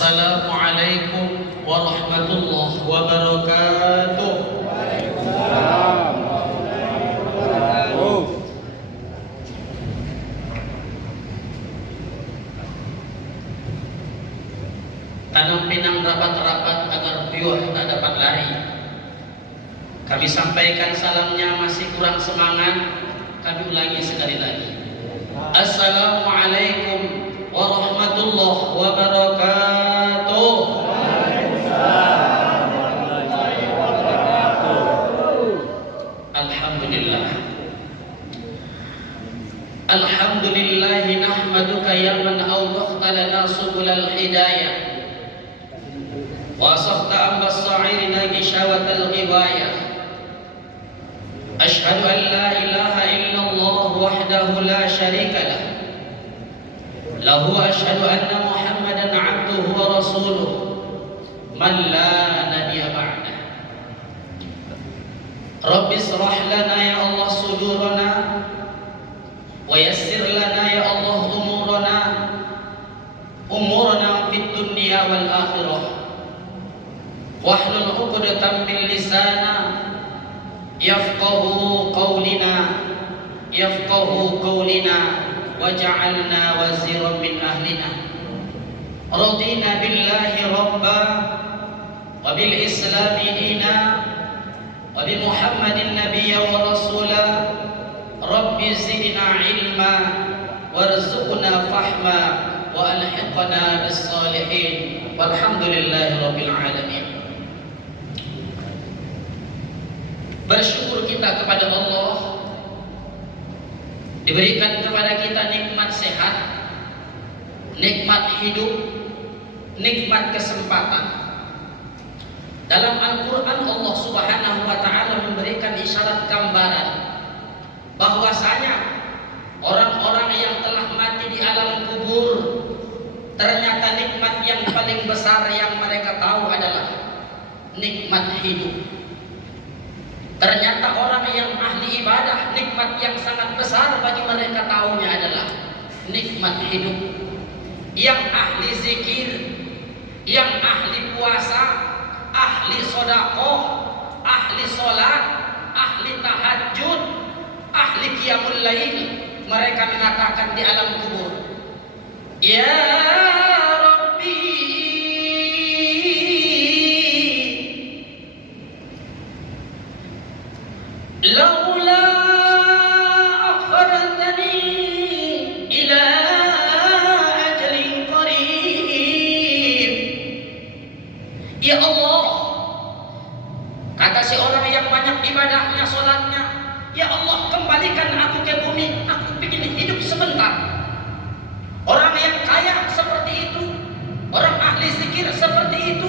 Assalamualaikum warahmatullahi wabarakatuh. Waalaikumsalam warahmatullahi wabarakatuh. Tanam pinang rapat-rapat agar puyuh tak dapat lari. Kami sampaikan salamnya masih kurang semangat. Kami ulangi sekali lagi. Assalamualaikum warahmatullahi wabarakatuh. Waalaikumsalam warahmatullahi wabarakatuh. Alhamdulillah. Alhamdulillah nahmaduka ya man awdakhta lana subulal hidayah wa asafta ambas sa'irina gishawatal ghibaya. Ashhadu an la ilaha illallah wahdahu la syarika lah. Lahu ashhadu anna Muhammadan abduhu wa rasuluh man la nabiyya ba'dah. Rabbi israh lana ya Allah sudurana wa yassir lana ya Allah umurana fid dunya wal akhirah. Wahlul 'uqdatam min lisana yafqahu qawlina waj'alna waziran min ahlina. Radina billahi rabba wa bil islami dina wa bi Muhammadin nabiyya wa rasula. Rabbi zidna ilma warzuqna fahma wa alhiqna bis salihin walhamdulillahi rabbil alamin. Bersyukur kita kepada Allah, diberikan kepada kita nikmat sehat, nikmat hidup, nikmat kesempatan. Dalam Al-Quran Allah Subhanahu wa ta'ala memberikan isyarat gambaran bahwasanya orang-orang yang telah mati di alam kubur, ternyata nikmat yang paling besar yang mereka tahu adalah nikmat hidup. Ternyata orang yang ahli ibadah, nikmat yang sangat besar bagi mereka tahunya adalah nikmat hidup. Yang ahli zikir, yang ahli puasa, ahli sedekah, ahli salat, ahli tahajud, ahli qiyamul lail, mereka mengatakan di alam kubur, ya laula akhartani ila ajalin qarib. Ya Allah, kata si orang yang banyak ibadahnya, sholatnya, ya Allah kembalikan aku ke bumi, aku ingin hidup sebentar. Orang yang kaya seperti itu, orang ahli zikir seperti itu,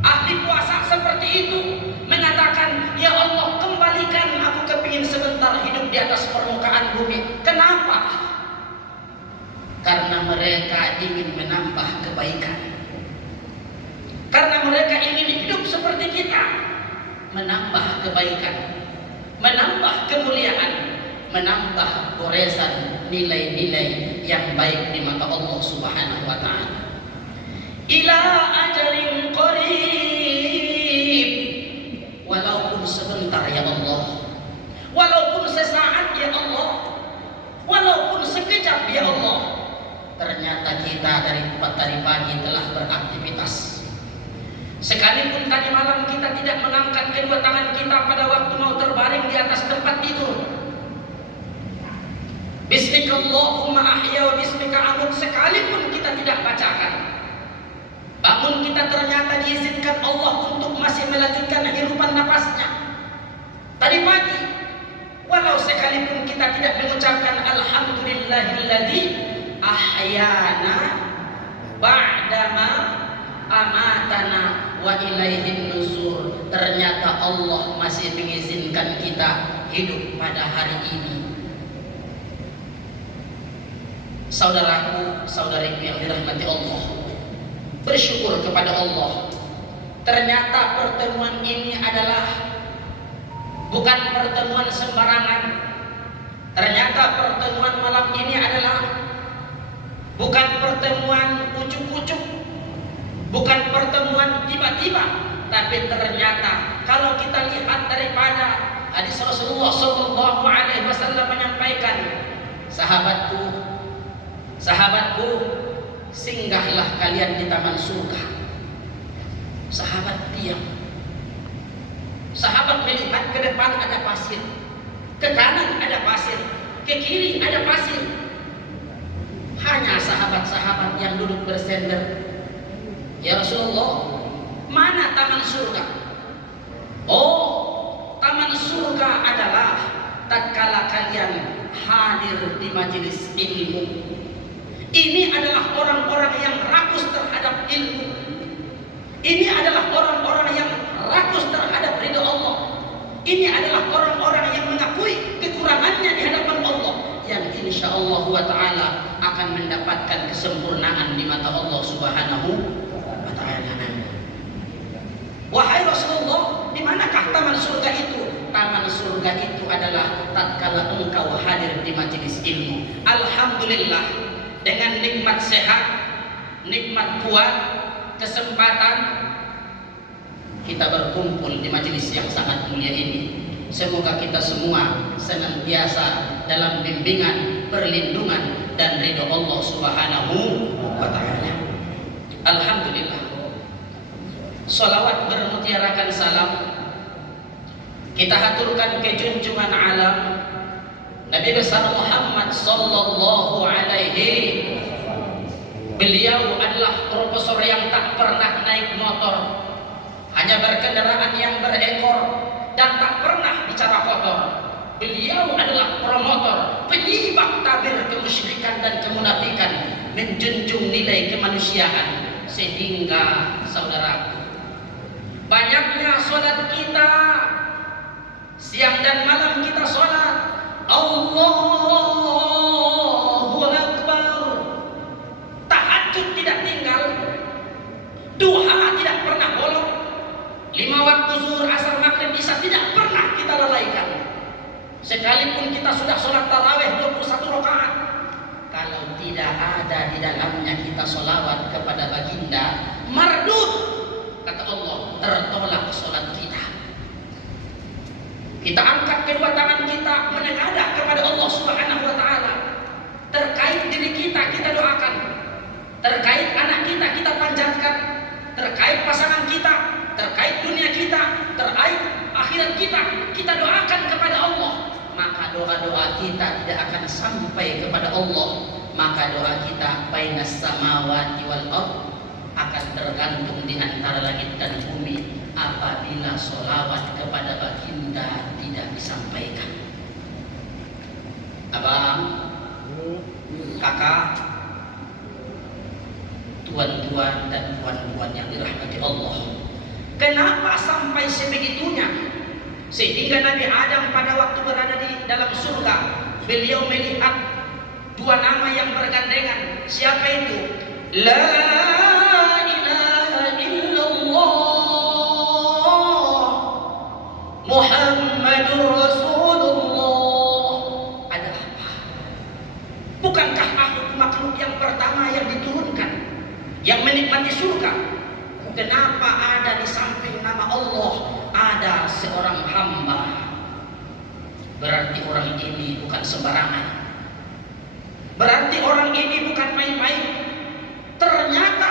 ahli puasa seperti itu, mengatakan, ya Allah kembalikan aku kepingin sebentar hidup di atas permukaan bumi. Kenapa? Karena mereka ingin menambah kebaikan. Karena mereka ingin hidup seperti kita, menambah kebaikan, menambah kemuliaan, menambah goresan nilai-nilai yang baik di mata Allah Subhanahu wa ta'ala. Ila ajalin qarib, walaupun sebentar ya Allah, walaupun sesaat ya Allah, walaupun sekejap ya Allah. Ternyata kita dari pagi telah beraktivitas. Sekalipun tadi malam kita tidak mengangkat kedua tangan kita pada waktu mau terbaring di atas tempat tidur. Bismika Allahumma ahya wa bismika amut, sekalipun kita tidak bacakan. Bangun kita ternyata diizinkan Allah untuk masih melanjutkan hirupan napasnya. Tadi pagi, walau sekalipun kita tidak mengucapkan alhamdulillahilladzi ahyana ba'dama amatana wa ilaihin nusur. Ternyata Allah masih mengizinkan kita hidup pada hari ini. Saudaraku, saudariku yang dirahmati Allah, bersyukur kepada Allah. Ternyata pertemuan ini adalah bukan pertemuan sembarangan. Ternyata pertemuan malam ini adalah bukan pertemuan ucuk-ucuk. tiba-tiba. Tapi ternyata kalau kita lihat daripada hadis Rasulullah Shallallahu Alaihi Wasallam menyampaikan, sahabatku, sahabatku, singgahlah kalian di taman surga. Sahabat diam. Sahabat melihat ke depan ada pasir, ke kanan ada pasir, ke kiri ada pasir. Hanya sahabat-sahabat yang duduk bersender. Ya Rasulullah, mana taman surga? Oh, taman surga adalah tatkala kalian hadir di majelis ilmu. Ini adalah orang-orang yang rakus terhadap ilmu. Ini adalah orang-orang yang rakus terhadap ridha Allah. Ini adalah orang-orang yang mengakui kekurangannya di hadapan Allah, yang insya Allah wa ta'ala akan mendapatkan kesempurnaan di mata Allah Subhanahu wa ta'ala. Wahai Rasulullah, di manakah taman surga itu? Taman surga itu adalah tatkala engkau hadir di majelis ilmu. Alhamdulillah, dengan nikmat sehat, nikmat kuat, kesempatan kita berkumpul di majelis yang sangat mulia ini. Semoga kita semua senantiasa dalam bimbingan, perlindungan dan ridho Allah Subhanahu wa ta'ala. Alhamdulillah. Salawat bermutiarakan salam kita haturkan ke junjungan alam Nabi besar Muhammad sallallahu alaihi. Beliau adalah profesor yang tak pernah naik motor, hanya berkendaraan yang berekor dan tak pernah bicara kotor. Beliau adalah promotor, penyibak tabir kemusyrikan dan kemunafikan, menjunjung nilai kemanusiaan. Sehingga saudara, banyaknya sholat kita, siang dan malam kita sholat, Allahu Akbar, tahajud tidak tinggal, duha tidak pernah bolong, 5 waktu zuhur, asar, maghrib, isya tidak pernah kita lalaikan. Sekalipun kita sudah sholat tarawih 21 rakaat, kalau tidak ada di dalamnya kita sholawat kepada baginda, mardud, kata Allah, tertolak sholat kita. Kita angkat kedua tangan kita menengadah kepada Allah Subhanahu wa ta'ala. Terkait diri kita, kita doakan. Terkait anak kita, kita panjatkan. Terkait pasangan kita, terkait dunia kita, terkait akhirat kita doakan kepada Allah. Maka doa-doa kita tidak akan sampai kepada Allah. Maka doa kita bainas samawati wal ardh akan tergantung di antara langit dan bumi apabila sholawat kepada baginda tidak disampaikan. Abang, kakak, tuan-tuan dan puan-puan yang dirahmati Allah, kenapa sampai sebegitunya sehingga Nabi Adam pada waktu berada di dalam surga, beliau melihat 2 nama yang bergandengan. Siapa itu? La ilaha illallah Muhammadur Rasulullah. Ada apa? Bukankah makhluk yang pertama yang diturunkan, yang menikmati surga? Kenapa ada di samping nama Allah ada seorang hamba? Berarti orang ini bukan sembarangan. Berarti orang ini bukan main-main. Ternyata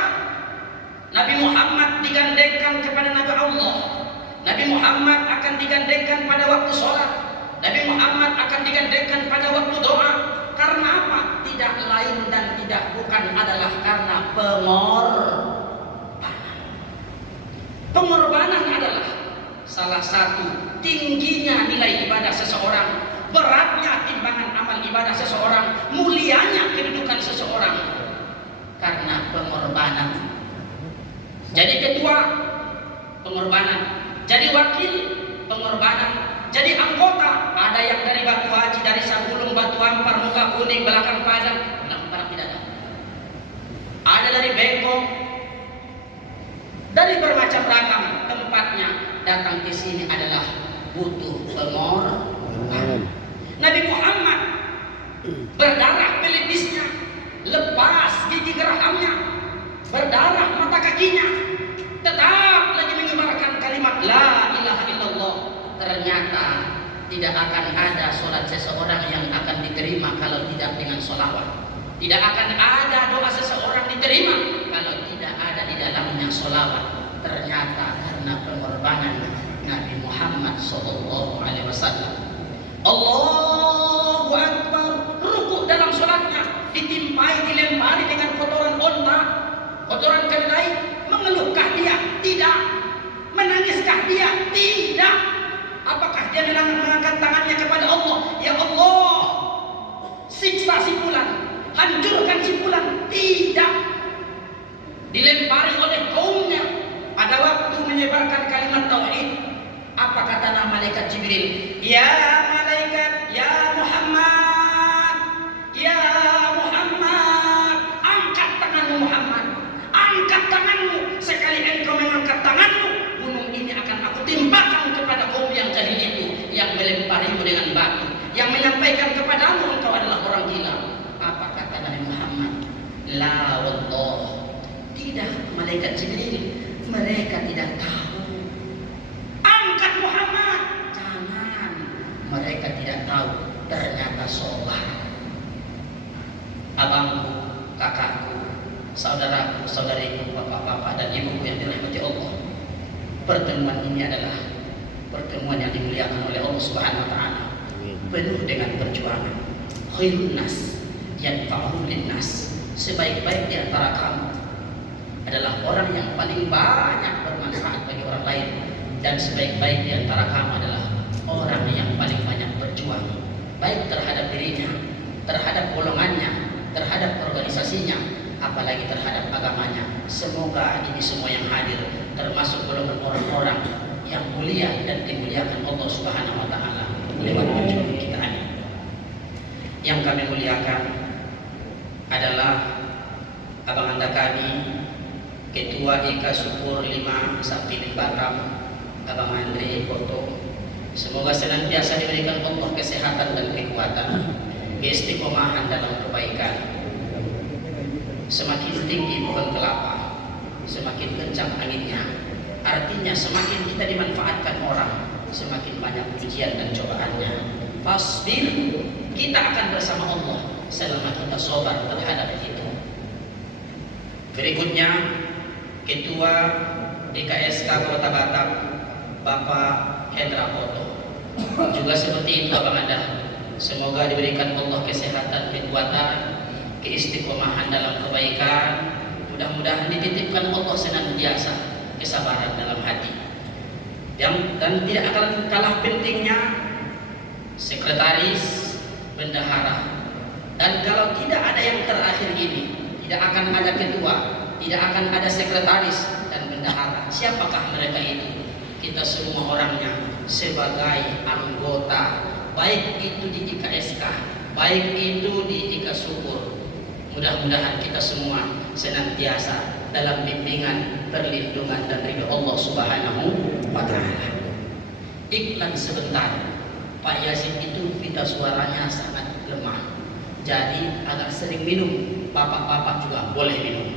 Nabi Muhammad digandengkan kepada Nabi Allah. Nabi Muhammad akan digandengkan pada waktu sholat. Nabi Muhammad akan digandengkan pada waktu doa. Karena apa? Tidak lain dan tidak bukan adalah karena pengorbanan adalah salah satu tingginya nilai ibadah seseorang, beratnya timbangan amal ibadah seseorang, mulianya kedudukan seseorang karena pengorbanan. Jadi ketua, pengorbanan. Jadi wakil, pengorbanan. Jadi anggota, ada yang dari Batu Haji, dari Sanggulung, Batu Ampar, Muka Kuning, Belakang Padang, Belakang Padang tidak ada. Ada dari Bengkong, dari bermacam ragam tempatnya. Datang ke sini adalah butuh pengorbanan. Nabi Muhammad berdarah pelipisnya, lepas gigi gerahamnya, berdarah mata kakinya, tetap ternyata tidak akan ada sholat seseorang yang akan diterima kalau tidak dengan sholawat. Tidak akan ada doa seseorang diterima kalau tidak ada di dalamnya sholawat. Ternyata karena pengorbanan Nabi Muhammad SAW. Allahu Akbar, rukuk dalam sholatnya ditimpai, dilempari dengan kotoran onta, kotoran keledai. Mengeluhkah dia? Tidak. Menangiskah dia? Tidak. Apakah dia mengangkat tangannya kepada Allah? Ya Allah, siksa si fulan, hancurkan si fulan? Tidak. Dilempari oleh kaumnya pada waktu menyebarkan kalimat tauhid. Apa kata nama malaikat Jibril? Ya malaikat, ya Muhammad, ya Muhammad, angkat tanganmu Muhammad, angkat tanganmu. Sekali engkau mengangkat tanganmu, gunung ini akan aku timpakan kepada kaum yang jahil itu, yang melemparimu dengan batu, yang menyampaikan kepadamu engkau adalah orang gila. Apa kata Nabi Muhammad? La wallah, tidak malaikat Jibril, mereka tidak tahu. Angkat Muhammad, jangan. Mereka tidak tahu ternyata sholat. Abangku, kakakku, saudaraku, saudariku, bapak-bapak dan ibuku yang dirahmati Allah, pertemuan ini adalah pertemuan yang dimuliakan oleh Allah Subhanahu wa taala, penuh dengan perjuangan. Khairun nas yanfa'uhum linnas, sebaik-baik di antara kamu adalah orang yang paling banyak bermanfaat bagi orang lain, dan sebaik-baik di antara kamu adalah orang yang paling banyak berjuang, baik terhadap dirinya, terhadap golongannya, terhadap organisasinya, apalagi terhadap agamanya. Semoga ini semua yang hadir termasuk golongan orang-orang yang mulia dan dimuliakan Allah Subhanahu wa taala lewat perjuangan kita ini. Yang kami muliakan adalah abang anda kami, Ketua Ika Syukur 5 Sapin Batam, Abang Andre Koto. Semoga senantiasa diberikan Allah kesehatan dan kekuatan, keistiqomahan dalam kebaikan. Semakin tinggi pohon kelapa, semakin kencang anginnya. Artinya semakin kita dimanfaatkan orang, semakin banyak ujian dan cobaannya. Fasbir, kita akan bersama Allah selama kita sabar terhadap itu. Berikutnya, Ketua DKSK Kota Batam, Bapak Hendra Koto. Juga seperti itu abang anda. Semoga diberikan Allah kesehatan, kekuatan, keistiqomahan dalam kebaikan. Mudah-mudahan dititipkan Allah senantiasa kesabaran dalam hati. Dan tidak akan kalah pentingnya sekretaris, bendahara. Dan kalau tidak ada yang terakhir ini, tidak akan ada ketua, tidak akan ada sekretaris dan bendahara. Siapakah mereka itu? Kita semua orangnya sebagai anggota, baik itu di IKSK, baik itu di Ika Syukur. Mudah-mudahan kita semua senantiasa dalam bimbingan, perlindungan dan ridho Allah Subhanahu wa taala. Iklan sebentar. Pak Yasin itu pita suaranya sangat lemah, jadi agak sering minum. Bapak-bapak juga boleh minum.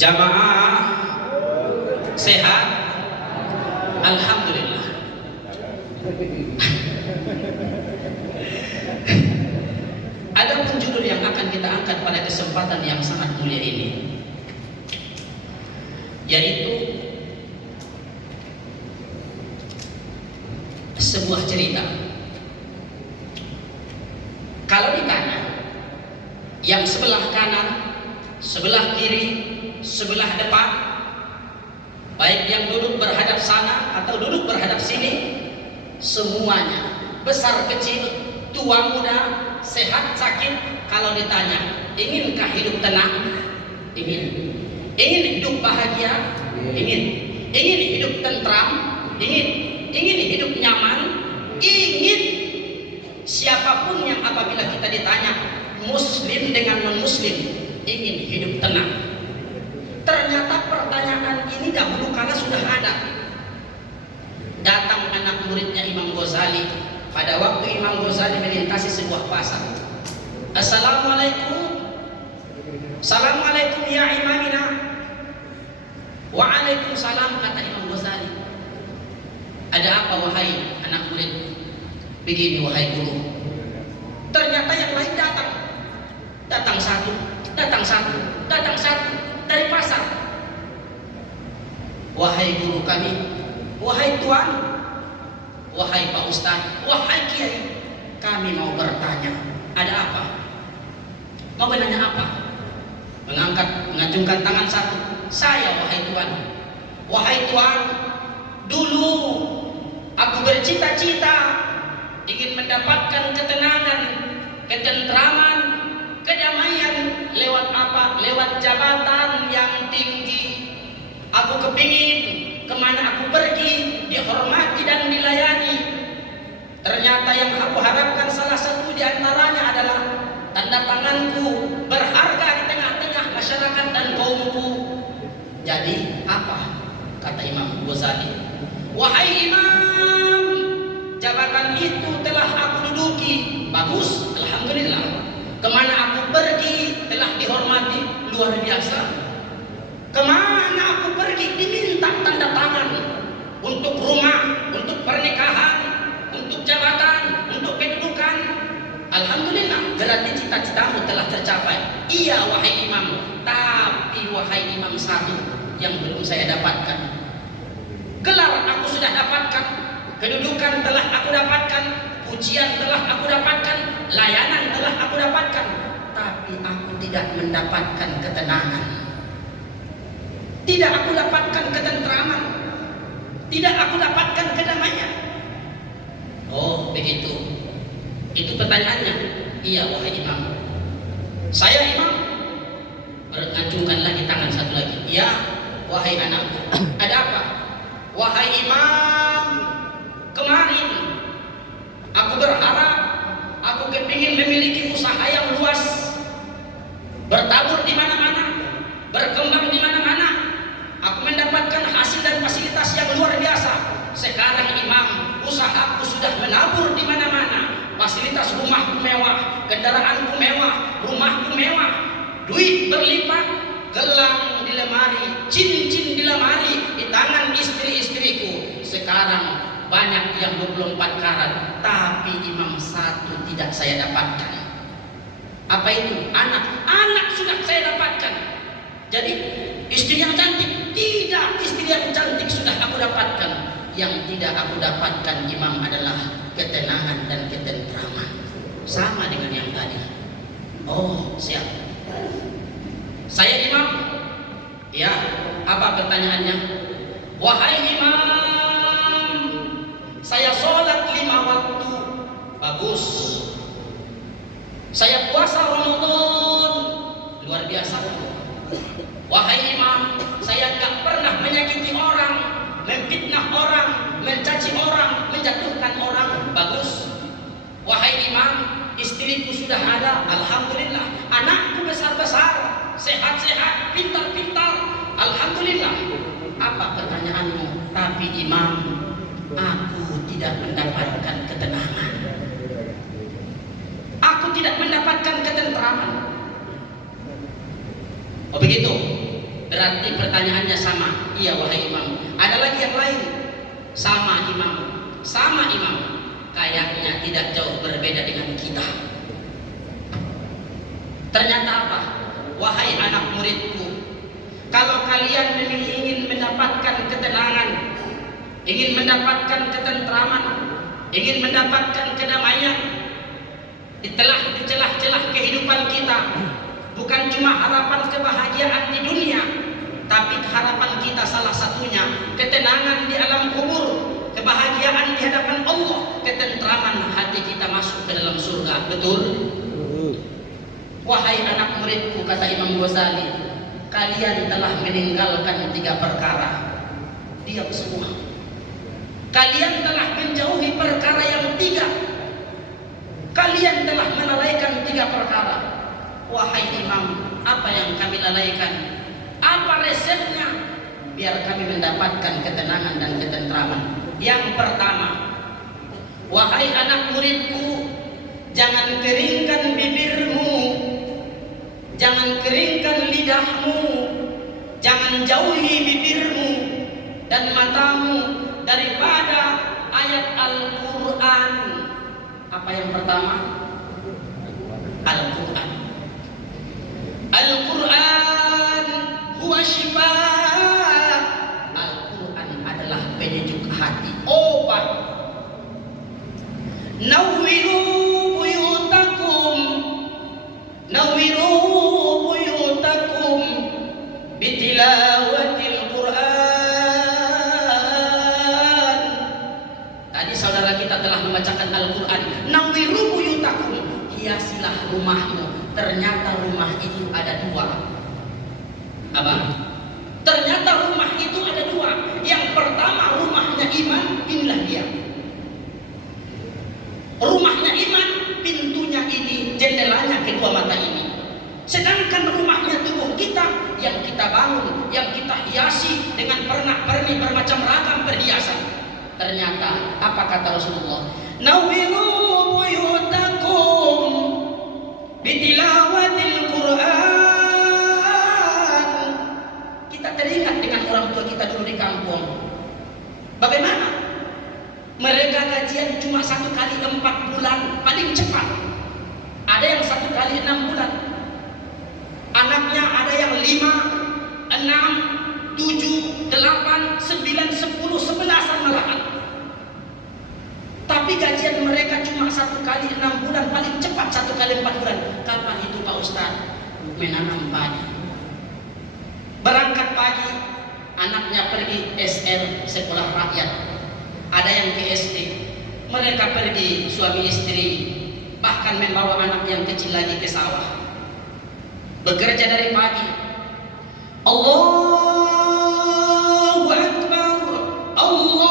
Jamaah sehat, alhamdulillah. Adapun judul yang akan kita angkat pada kesempatan yang sangat mulia ini, yaitu sebuah cerita. Kalau ditanya, yang sebelah kanan, sebelah kiri, sebelah depan, baik yang duduk berhadap sana atau duduk berhadap sini, semuanya, besar kecil, tua muda, sehat sakit, kalau ditanya, inginkah hidup tenang? Ingin. Ingin hidup bahagia? Ingin. Ingin hidup tentram? Ingin. Ingin hidup nyaman? Ingin. Siapapun yang apabila kita ditanya, muslim dengan non-muslim, ingin hidup tenang. Ternyata pertanyaan ini dahulu kala sudah ada. Datang anak muridnya Imam Ghazali pada waktu Imam Ghazali melintasi sebuah pasar. Assalamualaikum. Assalamualaikum ya imamina. Waalaikumsalam, kata Imam Ghazali. Ada apa wahai anak murid? Begini wahai guru. Ternyata yang lain datang. Datang satu dari pasar. Wahai guru kami, wahai tuan, wahai Pak Ustaz, wahai Kiai, kami mau bertanya, ada apa? Mau menanya apa? Mengacungkan tangan satu. Saya wahai tuan, dulu aku bercita-cita ingin mendapatkan ketenangan, ketentraman, kedamaian lewat apa? Lewat jabatan yang tinggi. Aku kepingin kemana aku pergi dihormati dan dilayani. Ternyata yang aku harapkan salah satu di antaranya adalah tanda tanganku berharga di tengah-tengah masyarakat dan kaumku. Jadi apa? Kata Imam Ghazali, wahai imam, jabatan itu telah aku duduki. Bagus, alhamdulillah. Kemana aku pergi telah dihormati, luar biasa. Kemana aku pergi diminta tanda tangan. Untuk rumah, untuk pernikahan, untuk jabatan, untuk kedudukan. Alhamdulillah, berarti cita-citamu telah tercapai. Iya wahai imam, tapi wahai imam, satu yang belum saya dapatkan. Gelar aku sudah dapatkan, kedudukan telah aku dapatkan, pujian telah aku dapatkan, layanan telah aku dapatkan, tapi aku tidak mendapatkan ketenangan. Tidak aku dapatkan ketentraman. Tidak aku dapatkan kedamaian. Oh begitu. Itu pertanyaannya. Iya wahai imam. Saya imam. Mengacungkan lagi tangan satu lagi. Ya wahai anakku. Ada apa? Wahai imam, kemarin aku berharap, aku kepingin memiliki usaha yang luas, bertabur di mana-mana, berkembang di mana-mana. Aku mendapatkan hasil dan fasilitas yang luar biasa. Sekarang imam, usahaku sudah menabur di mana-mana. Fasilitas rumahku mewah, kendaraanku mewah, rumahku mewah, duit berlipat, gelang di lemari, cincin di lemari, di tangan istri-istriku. Sekarang banyak yang 24 karat, tapi imam satu tidak saya dapatkan. Apa itu? Anak sudah saya dapatkan. Jadi istri yang cantik, tidak, istri yang cantik sudah aku dapatkan. Yang tidak aku dapatkan imam adalah ketenangan dan ketentraman. Sama dengan yang tadi. Oh siap. Saya imam. Ya, apa pertanyaannya? Wahai imam, saya sholat 5 waktu. Bagus. Saya puasa Ramadan. Luar biasa. Wahai imam, saya tidak pernah menyakiti orang, memfitnah orang, mencaci orang, menjatuhkan orang. Bagus. Wahai imam, istriku sudah ada, alhamdulillah. Anakku besar-besar, sehat-sehat, pintar-pintar, alhamdulillah. Apa pertanyaanmu? Tapi imam, aku tidak mendapatkan ketenangan. Aku tidak mendapatkan ketentraman. Oh begitu. Berarti pertanyaannya sama. Iya wahai imam. Ada lagi yang lain. Sama imam. Sama imam. Kayaknya tidak jauh berbeda dengan kita. Ternyata apa? Wahai anak muridku, kalau kalian ingin mendapatkan ketenangan, ingin mendapatkan ketentraman, ingin mendapatkan kedamaian di celah-celah kehidupan kita, bukan cuma harapan kebahagiaan di dunia, tapi harapan kita salah satunya ketenangan di alam kubur, kebahagiaan di hadapan Allah, ketentraman hati kita masuk ke dalam surga. Betul? Wahai anak muridku, kata Imam Ghazali, kalian telah meninggalkan 3 perkara. Diam semua. Kalian telah menjauhi perkara yang 3. Kalian telah melalaikan 3 perkara. Wahai imam, apa yang kami lalaikan? Apa resepnya? Biar kami mendapatkan ketenangan dan ketentraman. Yang pertama, Wahai anak muridku, jangan keringkan bibirmu, jangan keringkan lidahmu, jangan jauhi bibirmu dan matamu daripada ayat Al-Quran. Apa yang pertama? Al-Quran. Al-Quran huwa shifa. Al-Quran adalah penyejuk hati, obat. Nawwiru buyutakum, nawwiru buyutakum bitilawatil Quran. Tadi saudara kita telah membacakan Al-Quran. Nawwiru buyutakum, hiasilah rumahmu. Ternyata rumah itu ada dua. Apa? Ternyata rumah itu ada dua. Yang pertama rumahnya iman, inilah dia. Rumahnya iman, pintunya ini, jendelanya kedua mata ini. Sedangkan rumahnya tubuh kita, yang kita bangun, yang kita hiasi dengan pernak-pernik bermacam ragam perhiasan. Ternyata apa kata Rasulullah? Nawwiru buyutakum bitilawatil Quran. Kita teringat dengan orang tua kita dulu di kampung. Bagaimana? Mereka gajian cuma 1 kali 4 bulan, paling cepat. Ada yang 1 kali 6 bulan. Anaknya ada yang 5, 6, 7, 8, 9, 10, 11 malahan. Tapi gajian mereka cuma 1 kali 6 bulan, paling cepat 1 kali 4 bulan. Kapan itu Pak Ustaz? Menanam padi. Berangkat pagi, anaknya pergi SR, sekolah rakyat. Ada yang ke SD. Mereka pergi suami istri, bahkan membawa anak yang kecil lagi ke sawah. Bekerja dari pagi. Allahu Akbar, Allahu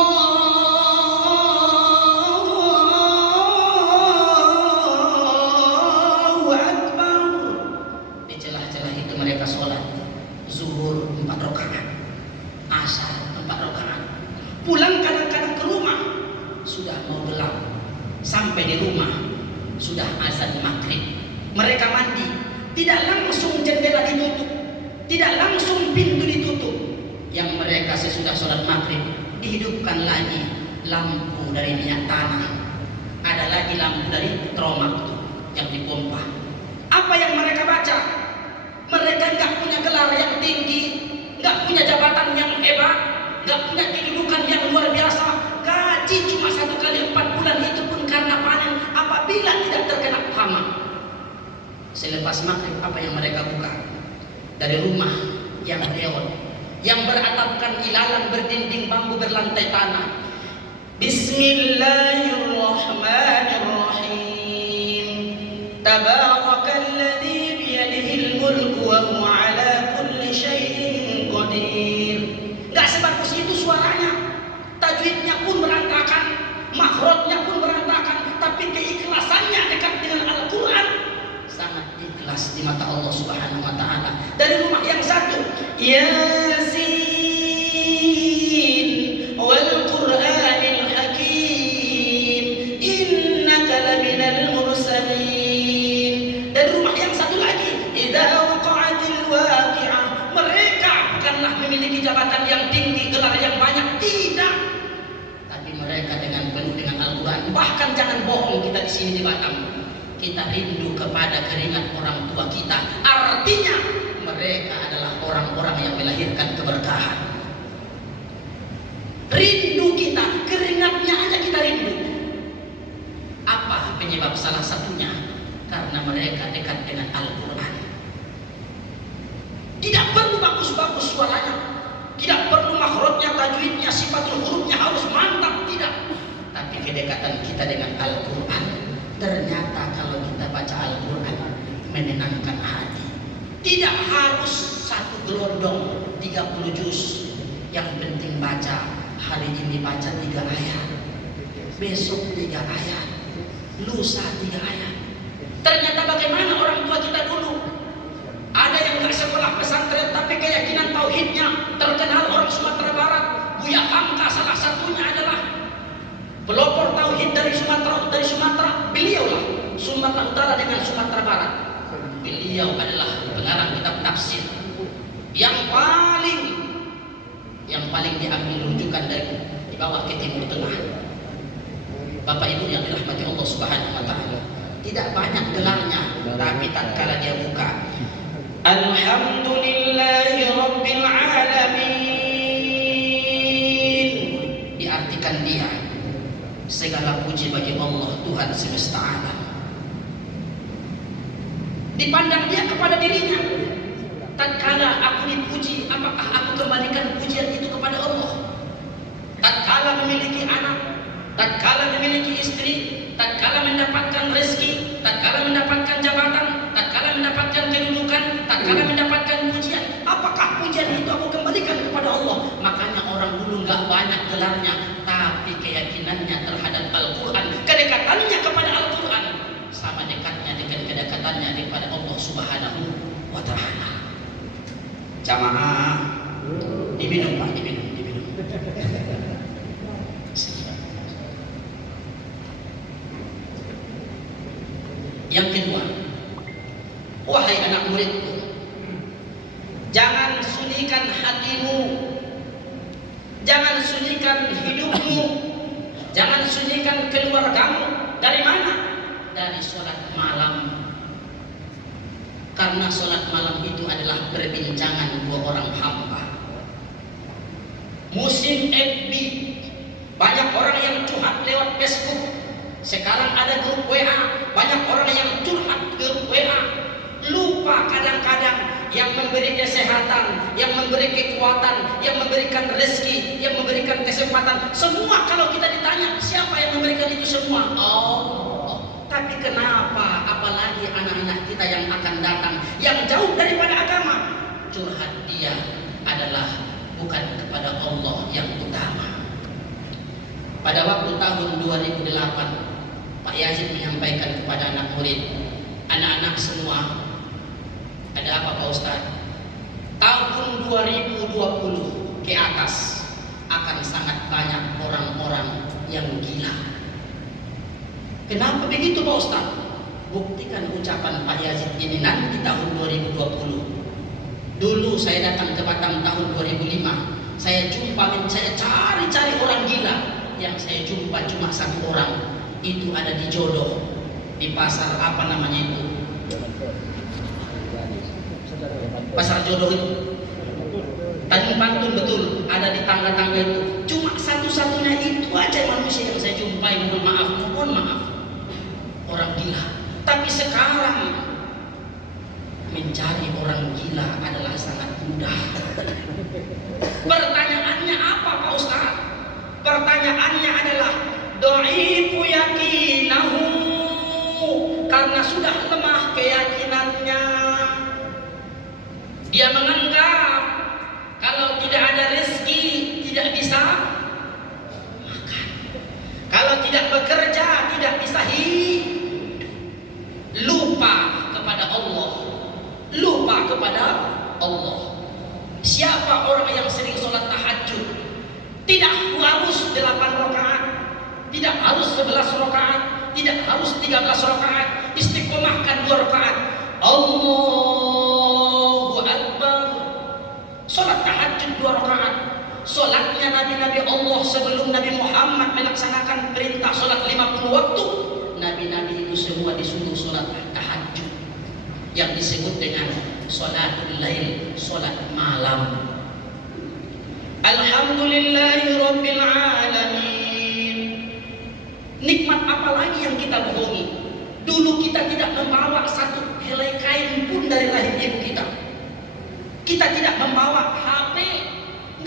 Akbar. Di celah-celah itu mereka sholat. Zuhur 4 rakaat, asar 4 rakaat. Pulang kadang-kadang ke rumah sudah mau gelap. Sampai di rumah sudah azan maghrib. Mereka mandi, tidak langsung jendela ditutup, tidak langsung pintu ditutup. Yang mereka sesudah sholat maghrib dihidupkan lagi lampu dari minyak tanah. Ada lagi lampu dari tromak yang dipompa. Apa yang mereka baca? Mereka nggak punya gelar yang tinggi, nggak punya jabatan yang hebat, nggak punya kedudukan yang luar biasa. Gaji cuma 1 kali 4 bulan, itu pun karena panen apabila tidak terkena hama. Selepas maghrib apa yang mereka buka? Dari rumah yang reot, yang beratapkan ilalang, berdinding bambu, berlantai tanah. Bismillahirrahmanirrahim. Tabarakalladzi biyadihil mulku wa huwa ala kulli syai'in qadir. Enggak sebagus itu suaranya. Tajwidnya pun berantakan, makhrajnya pun berantakan, tapi keikhlasannya dekat dengan Al-Quran. Sangat ikhlas di mata Allah Subhanahu wa taala. Dari rumah yang satu, Yasin wal Qur'anil Hakim innaka laminal mursalin. Dan rumah yang satu lagi, idza waqa'atil waqi'ah. Mereka bukanlah memiliki jabatan yang tinggi, gelar yang banyak, tidak. Tapi mereka dengan penuh dengan Al-Quran. Bahkan jangan bohong, kita di sini di Batam, kita rindu kepada keringat orang tua kita. Artinya mereka adalah orang-orang yang melahirkan keberkahan. Rindu kita, keringatnya aja kita rindu. Apa penyebab? Salah satunya karena mereka dekat dengan Al-Quran. Tidak perlu bagus-bagus suaranya, tidak perlu makhrajnya, tajwidnya, sifatul hurufnya harus mantap, tidak. Tapi kedekatan kita dengan Al-Quran. Ternyata kalau kita baca Al-Quran menenangkan hati. Tidak harus 1 gelondong 30 juz. Yang penting baca. Hari ini baca 3 ayat, besok 3 ayat, lusa 3 ayat. Ternyata bagaimana orang tua kita dulu? Ada yang gak sekolah pesantren tapi keyakinan tauhidnya terkenal orang Sumatera Barat. Buya Hamka salah satunya adalah pelopor tauhid dari Sumatera beliau adalah pengarang kitab tafsir yang paling diambil rujukan dari dibawa ke Timur Tengah. Bapak Ibu yang dirahmati Allah Subhanahu wa taala, tidak banyak gelarnya, tapi tatkala dia buka Alhamdulillahi Rabbil Alamin, diartikan dia segala puji bagi Allah Tuhan semesta alam. Dipandang dia kepada dirinya. Tatkala aku dipuji, apakah aku kembalikan pujian itu kepada Allah? Tatkala memiliki anak, tatkala memiliki istri, tatkala mendapatkan rezeki, tatkala mendapatkan jabatan, tatkala mendapatkan kedudukan, tatkala mendapatkan pujian, apakah pujian itu aku kembalikan kepada Allah? Makanya orang dulu nggak banyak gelarnya, tapi keyakinannya terhadap Al-Quran, kedekatannya kepada Al-Quran sama dekatnya dengan kedekatannya kepada Allah Subhanahu wa taala. Jamaah, diminum Pak, diminum. Yang kedua, wahai anak muridku, jangan sunyikan hatimu, jangan sunyikan hidupmu, jangan sunyikan keluargamu. Dari mana? Dari sholat malam. Karena sholat malam itu adalah perbincangan dua orang hamba. Musim FB, banyak orang yang curhat lewat Facebook. Sekarang ada grup WA, banyak orang yang curhat grup WA. Lupa kadang-kadang yang memberi kesehatan, yang memberi kekuatan, yang memberikan rezeki, yang memberikan kesempatan. Semua kalau kita ditanya, siapa yang memberikan itu semua? Allah. Tapi kenapa apalagi anak-anak kita yang akan datang, yang jauh daripada agama, curhat dia adalah bukan kepada Allah yang utama. Pada waktu tahun 2008, Pak Yazid menyampaikan kepada anak murid, anak-anak semua, ada apa Pak Ustadz? Tahun 2020 ke atas akan sangat banyak orang-orang yang gila. Kenapa begitu Pak Ustadz? Buktikan ucapan Pak Yazid ini nanti tahun 2020. Dulu saya datang ke Batam tahun 2005. Saya cari orang gila. Yang saya jumpa cuma satu orang. Itu ada di Jodoh, di pasar apa namanya itu? Pasar Jodoh itu. Tanjung Pantun, betul, ada di tangga-tangga itu. Cuma satu-satunya itu aja manusia yang saya jumpai. Mohon maaf. Orang gila. Tapi sekarang mencari orang gila adalah sangat mudah. Pertanyaannya apa Pak Ustaz? Pertanyaannya adalah dha'ifu yakinahu, karena sudah lemah keyakinannya. Dia menganggap kalau tidak ada rezeki tidak bisa makan, kalau tidak bekerja tidak bisa hidup. Lupa kepada Allah, lupa kepada Allah. Siapa orang yang sering sholat tahajud? Tidak harus 8 rakaat, tidak harus 11 rakaat, tidak harus 13 rakaat. Istiqomahkan 2 rakaat. Allahu Akbar. Sholat tahajud 2 rakaat. Sholatnya nabi-nabi Allah sebelum Nabi Muhammad melaksanakan perintah sholat 50 waktu. Nabi-nabi itu semua disuruh sholat tahajud, yang disebut dengan sholatul lail, sholat malam. Alhamdulillahi Rabbil Alamin. Nikmat apa lagi yang kita bohongi? Dulu kita tidak membawa satu helai kain pun dari rahim ibu kita. Kita tidak membawa HP,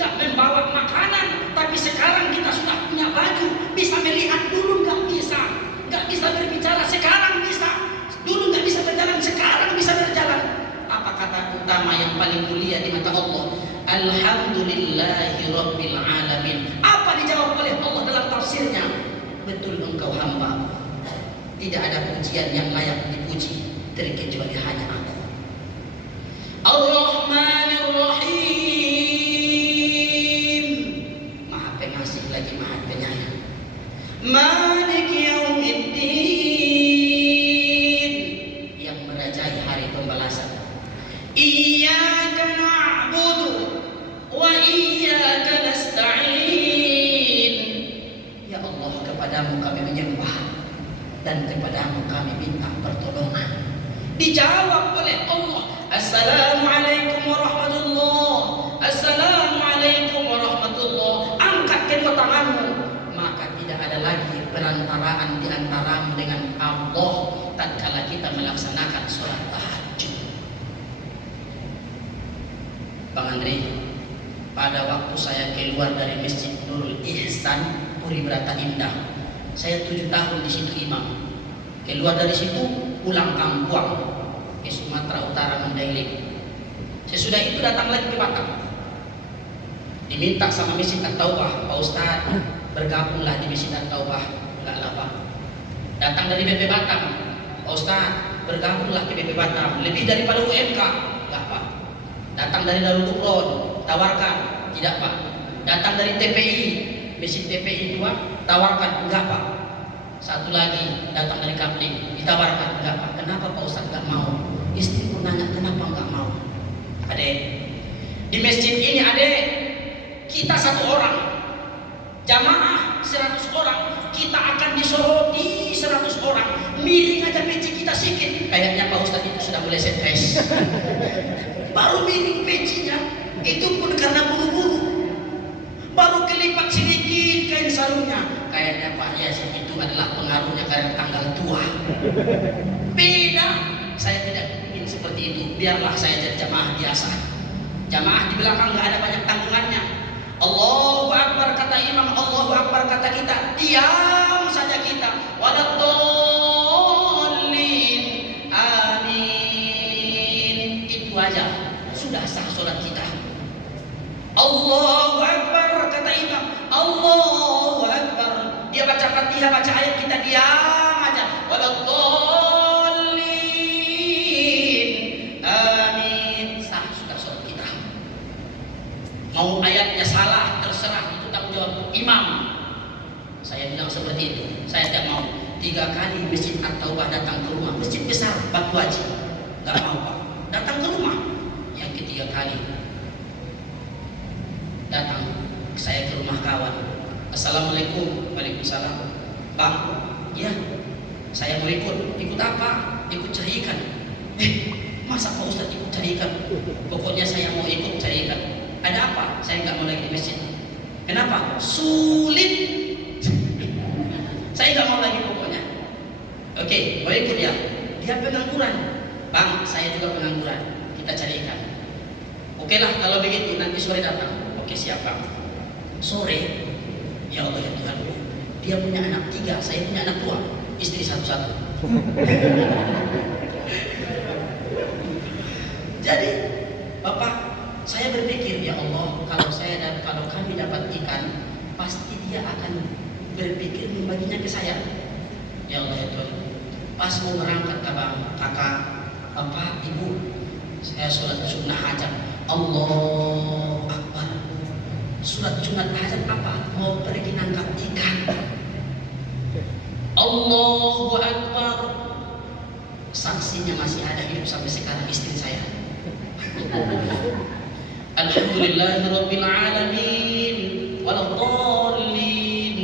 nggak membawa makanan. Tapi sekarang kita sudah punya baju, bisa melihat. Dulu nggak bisa berbicara, sekarang bisa. Dulu nggak bisa berjalan, sekarang bisa berjalan. Apa kata utama yang paling mulia di mata Allah? Alhamdulillahi Rabbil Alamin. Apa dijawab oleh Allah dalam tafsirnya? Betul engkau hamba, tidak ada pujian yang layak dipuji terkecuali hanya Aku. Ar-Rahmanir Rahim, Maha Pengasih lagi Maha Penyayang. Malik Yaumiddin, yang merajai hari pembalasan. kepadamu kami menyembah dan kepadamu kami minta pertolongan. Dijawab oleh Allah, Assalamualaikum warahmatullahi, Assalamualaikum warahmatullahi. Angkat kedua tanganmu, maka tidak ada lagi perantaraan di antaramu dengan Allah tatkala kita melaksanakan sholat tahajud. Bang Andri, pada waktu saya keluar dari Masjid Nurul Ihsan, Puri Brata Indah, saya 7 tahun di situ imam. Keluar dari situ pulang kampung ke Sumatera Utara Mandailing. Sesudah itu datang lagi ke Batam. Diminta sama Masjid At-Taubah, Pak Ustaz, bergabunglah di Masjid At-Taubah. Enggak lah Pak. Datang dari BP Batam, Pak Ustaz, bergabunglah ke BP Batam. Lebih daripada UMK. Enggak Pak. Datang dari Darul Qur'an, tawarkan. Tidak Pak. Datang dari TPI, Masjid TPI 2, tawarkan. Enggak Pak. Satu lagi datang dari Kapling, ditawarkan. Enggak Pak. Kenapa Pak Ustaz enggak mau? Istri pun nanya kenapa enggak mau. Adek, di masjid ini adek, kita 1 orang, jamaah 100 orang, kita akan disoroti 100 orang. Miring aja peci kita sikit, kayaknya Pak Ustaz itu sudah mulai stres. Baru miring pecinya, itu pun karena buru-buru. Baru kelipat sedikit kain sarungnya, kayaknya Pak Yasin itu adalah pengaruhnya karena tanggal tua. Beda, saya tidak ingin seperti itu. Biarlah saya jadi jamaah biasa. Jamaah di belakang nggak ada banyak tanggungannya. Allahu Akbar kata imam, Allahu Akbar kata kita, diam saja kita. Waladdallin, amin. Itu aja sudah sah sholat kita. Allahu Akbar kata imam, Allahu Akbar. Dia baca Fatihah, baca ayat, kita diam aja. Waladdallin, amin. Sah sudah sholat kita. Mau ayatnya salah, terserah, itu tanggung jawab imam. Saya bilang seperti itu. Saya tidak mau. 3 kali Masjid At-Taubah datang ke rumah, masjid besar Batu Haji, nggak mau Pak. Datang ke rumah. Yang ketiga kali datang saya ke rumah kawan. Assalamualaikum. Waalaikumsalam. Bang, ya saya mau ikut. Ikut apa? Ikut cari ikan. Masa Pak Ustaz ikut cari ikan? Pokoknya saya mau ikut cari ikan. Ada apa? Saya nggak mau lagi di masjid. Kenapa? Sulit. Saya nggak mau lagi pokoknya. Oke, mau ikut ya. Dia pengangguran. Bang, saya juga pengangguran. Kita cari ikan. Oke lah kalau begitu, nanti sore datang. Oke siap Bang. Sore, ya Allah ya Tuhan, dia punya anak 3, saya punya anak 2, istri 1-1. Jadi Bapak, saya berpikir ya Allah, kalau kami dapat ikan, pasti dia akan berpikir membaginya ke saya. Ya Allah ya Tuhan, pas mau berangkat kakak, Bapak, Ibu, saya sholat sunnah hajat. Allahu Akbar. Surat sunat hajat apa? Mau pergi nangkap ikan. Allahu Akbar. Saksinya masih ada hidup sampai sekarang, istri saya. Alhamdulillahirabbil alamin waladdallin.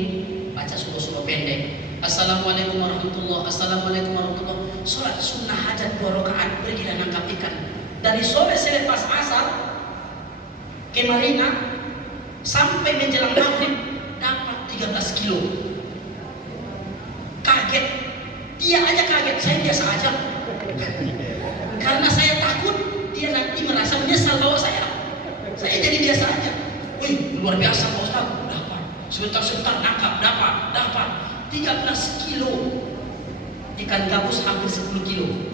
Baca surah-surah pendek. Assalamualaikum warahmatullahi, Assalamualaikum warahmatullahi. Salat sunnah hajat 2 rakaat, pergi dan nangkap ikan. Dari sore selepas asar ke Marina sampai menjelang maghrib dapat 13 kilo. Kaget, dia aja kaget, saya biasa aja. Karena saya takut dia nanti merasa menyesal bawa saya. Saya jadi biasa aja. Wih, luar biasa Pak Ustaz, dapat. Sebentar-sebentar nangkap, dapat 13 kilo. Ikan gabus hampir 10 kilo.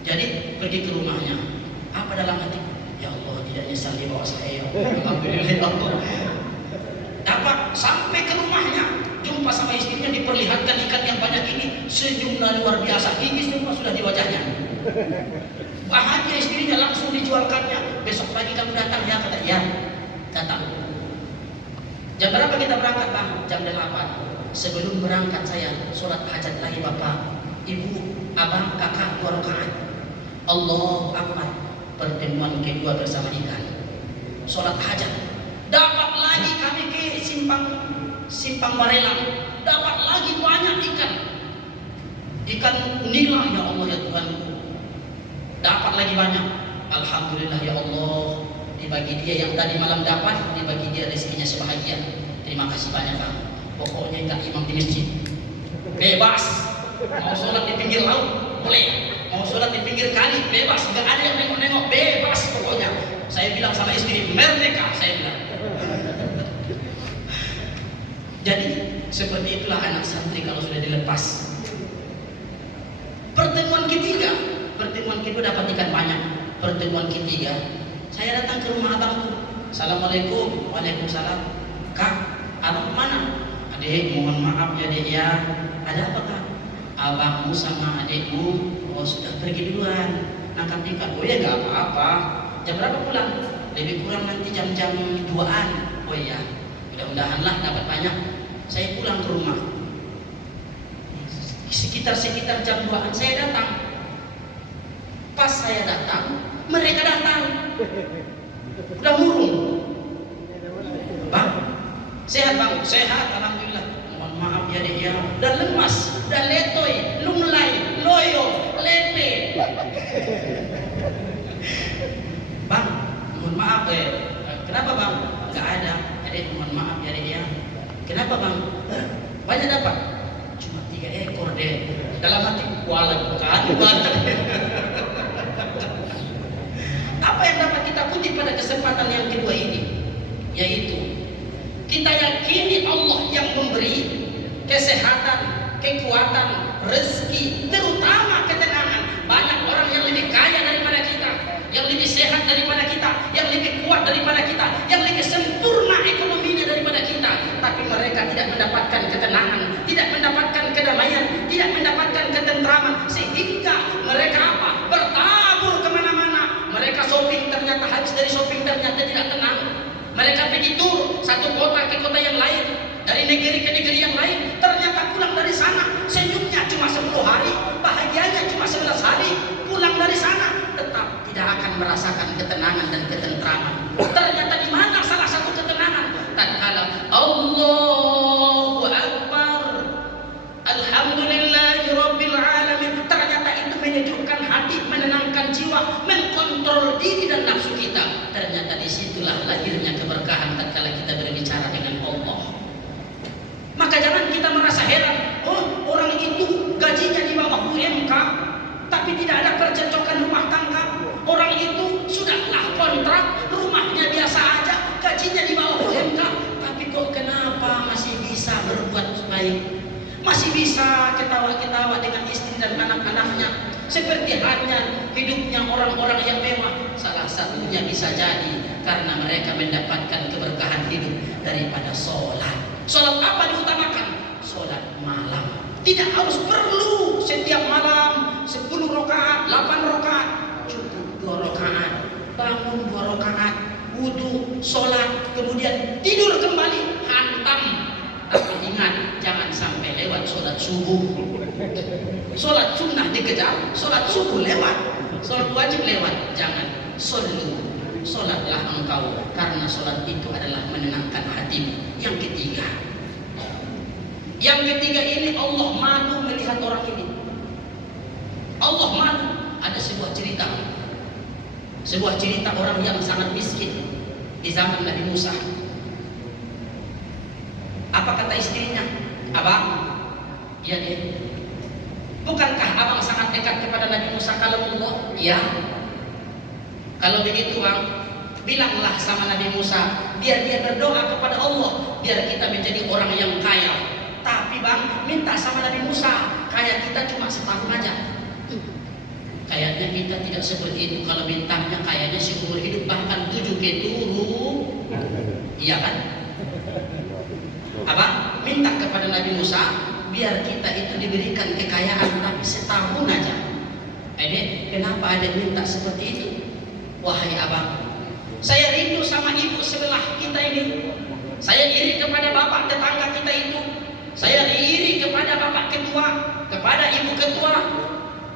Jadi pergi ke rumahnya. Apa dalam hati? Ya Allah, tidak nyesal dia bawa saya. Alhamdulillah ya Allah. Dapat sampai ke rumahnya, jumpa sama istrinya, diperlihatkan ikan yang banyak ini, senyumnya luar biasa. Gigi semua sudah di wajahnya. Bahagia istrinya, langsung dijualkannya. Besok pagi kamu datang ya, kata ya. Datang. Jam berapa kita berangkat Bang? Jam 8. Sebelum berangkat saya sholat hajat lagi Bapak, Ibu, Abang, Kakak 2 rakaat. Allahu Akbar. Pertemuan kedua bersama ikan. Sholat hajat. Dapat lagi kami ke simpang Barelang. dapat lagi banyak ikan. Ikan nila ya Allah ya Tuhanku. Dapat lagi banyak. Alhamdulillah ya Allah. Dibagi dia yang tadi malam dapat, dibagi dia rezekinya sebahagia. Terima kasih banyak Bang. Pokoknya enggak imam di masjid. Bebas. Mau sholat di pinggir laut boleh. Mau sholat di pinggir kali bebas. Enggak ada yang nengok-nengok, bebas pokoknya. Saya bilang sama istri, merdeka saya bilang. Jadi seperti itulah anak santri kalau sudah dilepas. Pertemuan kedua dapat ikan banyak. Pertemuan ketiga, saya datang ke rumah abangku. Assalamualaikum. Waalaikumsalam. Kak, abang kemana? Adik, mohon maaf ya dek ya. Ada apa kak? Abangmu sama adikmu sudah pergi duluan nangkap ikan. Oh ya nggak apa-apa. Jam berapa pulang? Lebih kurang nanti jam-jam 2-an. Oh iya, mudah-mudahanlah dapat banyak. Saya pulang ke rumah. Sekitar jam 2-an saya datang. Pas saya datang, mereka datang. Udah murung. Bang, sehat bang? Sehat, alhamdulillah. Mohon maaf ya dek ya. Udah lemas, udah letoy, lunglai, loyo, lepe. Bang, mohon maaf kenapa bang? Gak ada. Adek mohon maaf ya dek ya. Kenapa bang? Banyak dapat? Cuma 3 ekor deh. Dalam hati kualat bukan banget. Apa yang dapat kita kutip pada kesempatan yang kedua ini? Yaitu kita yakini Allah yang memberi kesehatan, kekuatan, rezeki, terutama ketenangan. Banyak orang yang lebih kaya daripada kita, yang lebih sehat daripada kita, yang lebih kuat daripada kita, yang lebih sempurna ekonominya daripada kita. Tapi mereka tidak mendapatkan ketenangan, tidak mendapatkan kedamaian, tidak mendapatkan ketentraman. Sehingga mereka apa? Bertabur kemana-mana. Mereka shopping, ternyata habis dari shopping ternyata tidak tenang. Mereka pergi tur satu kota ke kota yang lain, dari negeri ke negeri yang lain. Ternyata pulang dari sana senyumnya cuma 10 hari, bahagianya cuma 11 hari. Pulang dari sana tetap tidak akan merasakan ketenangan dan ketentraman. Ternyata di mana salah satu ketenangan? Tatkala Allahu Akbar, Alhamdulillahirabbil alamin. Ternyata itu menyejukkan hati, menenangkan jiwa, mengkontrol diri dan nafsu kita. Ternyata disitulah lahirnya keberkahan tatkala kita berbicara dengan Allah. Maka jangan kita merasa heran, oh orang itu gajinya di bawah UMK, tapi tidak ada percecokan rumah tangga. Orang itu sudahlah kontrak, rumahnya biasa aja, gajinya di bawah UMK, tapi kok kenapa masih bisa berbuat baik? Masih bisa ketawa-ketawa dengan istri dan anak-anaknya. Seperti halnya hidupnya orang-orang yang mewah. Salah satunya bisa jadi karena mereka mendapatkan keberkahan hidup daripada sholat. Sholat apa diutamakan? Sholat malam. Tidak harus perlu setiap malam 10 rakaat, 8 rakaat. Cukup 2 rakaat. Bangun 2 rakaat, wudu, sholat, kemudian tidur kembali, hantam. Tapi ingat, jangan sampai lewat sholat subuh. Sholat sunnah dikejar, sholat subuh lewat, sholat wajib lewat. Jangan. Sholatlah engkau, karena sholat itu adalah menenangkan hatimu. Yang ketiga ini Allah malu melihat orang ini. Allah malu. Ada sebuah cerita orang yang sangat miskin di zaman Nabi Musa. Apa kata istrinya? Abang, iya deh. Bukankah abang sangat dekat kepada Nabi Musa kalamullah? Iya. Kalau begitu bang, bilanglah sama Nabi Musa, biar dia berdoa kepada Allah, biar kita menjadi orang yang kaya. Tapi bang, minta sama Nabi Musa, kaya kita cuma setahun aja. Kayaknya kita tidak seperti itu. Kalau mintanya kayaknya seumur hidup, bahkan 7 keturu. Iya kan? Abang minta kepada Nabi Musa biar kita itu diberikan kekayaan tapi setahun aja. Adek, kenapa adek minta seperti itu? Wahai abang, saya rindu sama ibu sebelah kita ini. Saya iri kepada bapak tetangga kita itu. Saya iri kepada bapak ketua, kepada ibu ketua.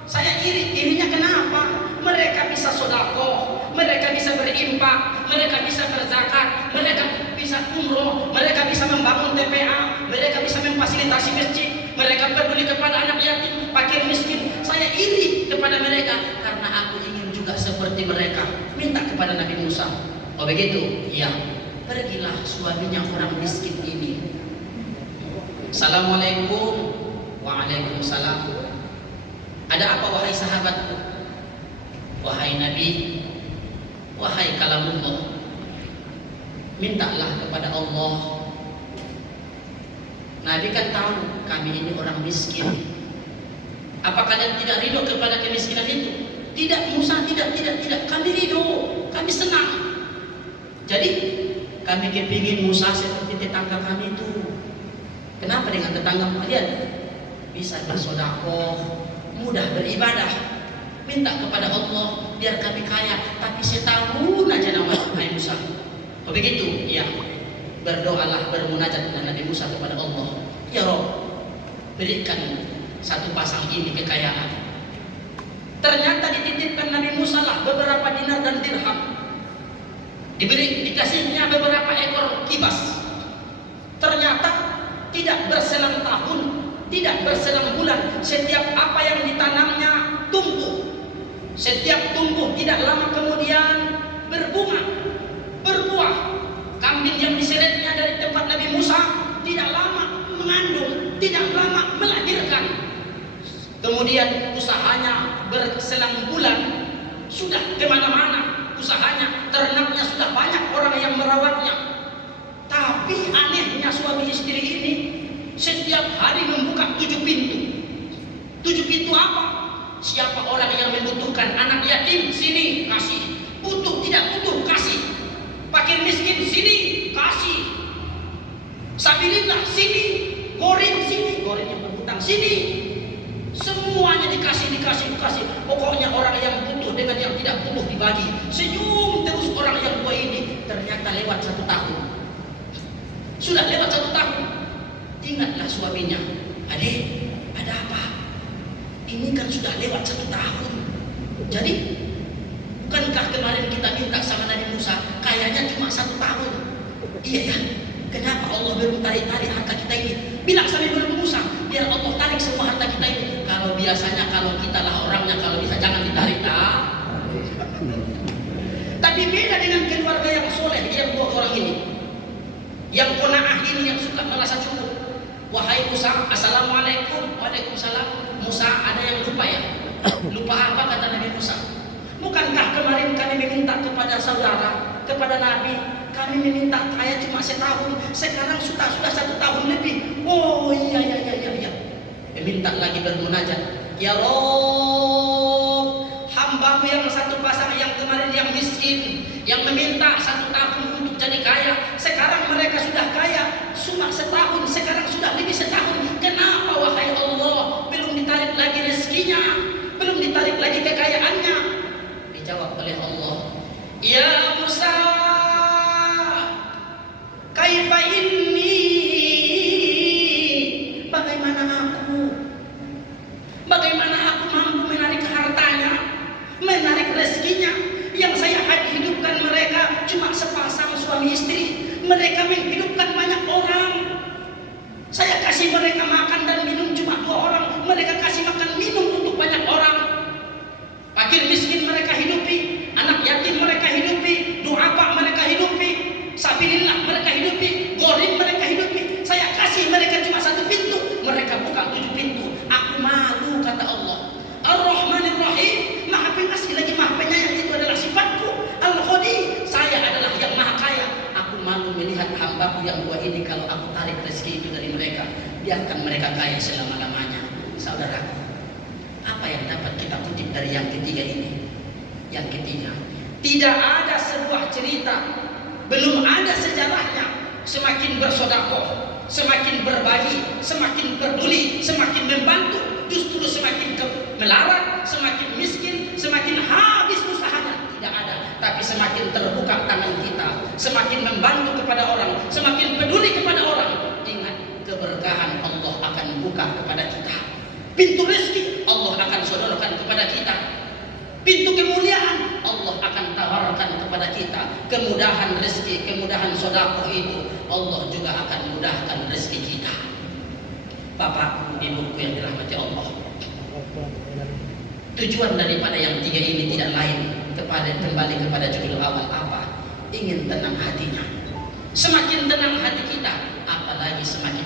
Saya irinya kenapa? Mereka bisa sedekah, mereka bisa berinfak, mereka bisa berzakat, mereka bisa umroh, mereka bisa membangun TPA, mereka bisa memfasilitasi masjid, mereka peduli kepada anak yatim, fakir miskin. Saya iri kepada mereka karena aku ingin juga seperti mereka. Minta kepada Nabi Musa. Oh begitu? Ya. Pergilah suaminya orang miskin ini. Assalamualaikum. Waalaikumsalam. Ada apa wahai sahabatku? Wahai Nabi, wahai kalamullah, mintalah kepada Allah. Nabi kan tahu kami ini orang miskin. Apa kalian tidak ridho kepada kemiskinan itu? Tidak, Musa, tidak. Kami ridho, kami senang. Jadi kami kepingin Musa seperti tetangga kami itu. Kenapa dengan tetangga kalian? Bisa bersedekah, mudah beribadah. Minta kepada Allah biar kami kaya, tapi setahun aja nama Musa. Oh begitu? Ya. Berdoalah, bermunajat dengan Nabi Musa kepada Allah. Ya Rabb, berikan satu pasang ini kekayaan. Ternyata dititipkan Nabi Musa lah beberapa dinar dan dirham. Dikasihnya beberapa ekor kibas. Ternyata tidak berselang tahun, tidak berselang bulan, setiap apa yang ditanamnya tumbuh. Setiap tumbuh tidak lama kemudian berbunga, berbuah. Kambing yang diseretnya dari tempat Nabi Musa tidak lama mengandung, tidak lama melahirkan. Kemudian usahanya berselang bulan, sudah kemana-mana usahanya, ternaknya sudah banyak orang yang merawatnya. Tapi anehnya suami istri ini setiap hari membuka 7 pintu. 7 pintu apa? Siapa orang yang membutuhkan, anak yatim sini kasih, butuh tidak butuh kasih, fakir miskin sini kasih, sabilillah sini, gorim sini, gorim yang berhutang sini, semuanya dikasih. Pokoknya orang yang butuh dengan yang tidak butuh dibagi. Senyum terus orang yang tua ini. Ternyata lewat 1 tahun. Sudah lewat 1 tahun. Ingatlah suaminya, adik, ada apa? Ini kan sudah lewat 1 tahun. Jadi bukankah kemarin kita minta sama Nabi Musa, kayaknya cuma 1 tahun? Iya ya. Kenapa Allah belum tarik harta kita ini? Bilang sama Nabi Musa, biar Allah tarik semua harta kita ini. Kalau biasanya kalau kita lah orangnya, kalau bisa jangan ditarik lah. Tapi beda dengan keluarga yang soleh, yang 2 orang ini, yang qanaah ini, yang suka merasa cukup. Wahai Musa, assalamualaikum. Waalaikumsalam. Musa, ada yang lupa ya? Lupa apa kata Nabi Musa? Bukankah kemarin kami meminta kepada saudara, kepada Nabi, kami meminta kaya cuma setahun, sekarang sudah 1 tahun lebih. Oh iya. Minta lagi bermunajat. Ya Rabb, hambamu yang 1 pasang yang kemarin yang miskin, yang meminta 1 tahun untuk jadi kaya, sekarang mereka sudah kaya, cuma setahun, sekarang sudah lebih setahun. Kenapa wahai Allah belum ditarik lagi rezekinya, belum ditarik lagi kekayaannya? Dijawab oleh Allah, ya Musa, kaifa inni, bagaimana aku mampu menarik hartanya, menarik rezekinya, yang saya hidupkan mereka cuma sepasang suami istri, mereka menghidupkan banyak orang. Saya kasih mereka makan dan minum cuma 2 orang, mereka kasih makan minum untuk banyak orang. Fakir miskin mereka hidupi, anak yatim mereka hidupi, du'afa mereka hidupi, sabilillah mereka hidupi, gharib mereka hidupi. Saya kasih mereka cuma 1 pintu, mereka buka 7 pintu. Aku malu kata Allah. Ar-Rahmanir Rahim, Maha Pengasih lagi Maha Penyayang, itu adalah sifatku. Al-Ghani, saya adalah yang Maha Kaya. Aku malu melihat hambaku yang 2 ini kalau aku tarik rezeki itu dari mereka. Biarkan mereka kaya selama-lamanya. Saudaraku, apa yang dapat kita kutip dari yang ketiga ini? Yang ketiga, tidak ada sebuah cerita, belum ada sejarahnya, semakin bersedekah, semakin berbagi, semakin peduli, semakin membantu, justru semakin melarat, semakin miskin, semakin habis usahanya. Tidak ada, tapi semakin terbuka tangan kita, semakin membantu kepada orang, semakin peduli kepada orang. Ingat, keberkahan Allah akan buka kepada kita. Pintu rezeki Allah akan sodorkan kepada kita. Pintu kemuliaan Allah akan tawarkan kepada kita. Kemudahan rezeki, kemudahan sedekah itu Allah juga akan mudahkan rezeki kita. Bapak, ibuku yang dirahmati Allah, tujuan daripada yang tiga ini tidak lain kembali kepada judul awal apa? Ingin tenang hatinya. Semakin tenang hati kita, apalagi semakin